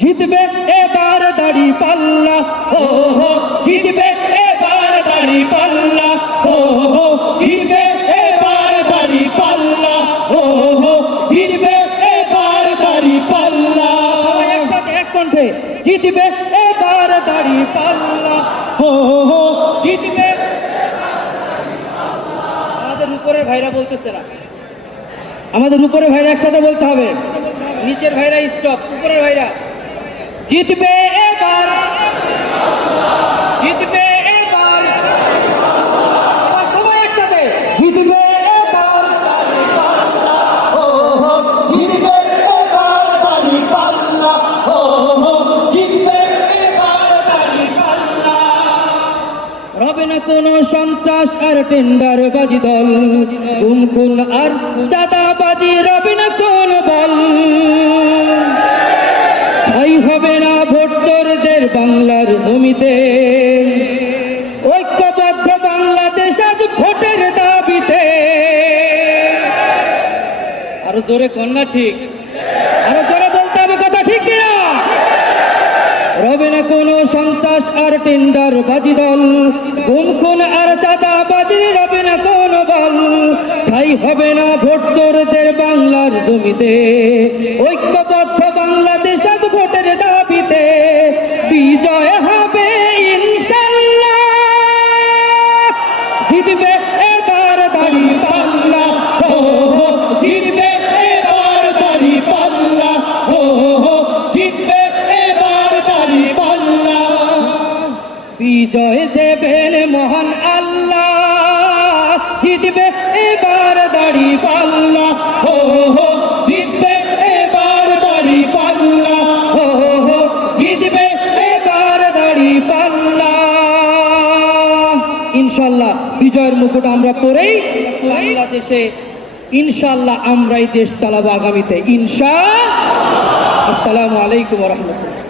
জিতবে এবার দাড়ি পাল্লা, হো হো জিতবে এবার দাড়ি পাল্লা, হো হো জিতবে এবার দাড়ি পাল্লা, হো হো জিতবে এবার দাড়ি পাল্লা। এক কণ্ঠে, জিতবে এবার দাড়ি পাল্লা, হো হো জিতবে আমাদের উপরের ভাইরা বলতেছে না। আমাদের উপরের ভাইরা একসাথে বলতে হবে। নিচের ভাইরা স্টপ উপরের ভাইরা। জিতবে এবার জিতবে এবার। সবাই একসাথে জিতবে এবার। ও জিতবে এবার দাড়ি পাল্লা। ও জিতবে এবার দাড়ি পাল্লা। রবে না কোনো সন্ত্রাস আর টেন্ডার বাজি দল। খুন খুন আর চাঁদাবাজি রবে না কোন বল। হবে না ভোট চোরদের বাংলার জমিতে। ঐক্যবদ্ধ বাংলাদেশ আজ ভোটের দাবিতে। আরও জোরে কন্যা ঠিক? আরও জোরে বলতে হবে কথা ঠিক কিনা? রবে না কোনো সন্ত্রাস আর টেন্ডার বাজি দল। খুন খুন আর চাঁদা বাজি রবে না কোন বল। ঠাই হবে না ভোট চোরদের বাংলার জমিতে। ঐক্যবদ্ধ বিজয় দেবেন মহান আল্লাহ। জিতবে এবার দাড়ি পাল্লা। হো হো জিতবে এবার দাড়ি পাল্লা। হো হো জিতবে এবার দাড়ি পাল্লা। ইনশাল্লাহ বিজয়ের মুকুট আমরা পরেই বাংলাদেশে। ইনশাল্লাহ আমরাই দেশ চালাবো আগামীতে। ইনশা আসসালামু আলাইকুম রহমতুল্লাহ।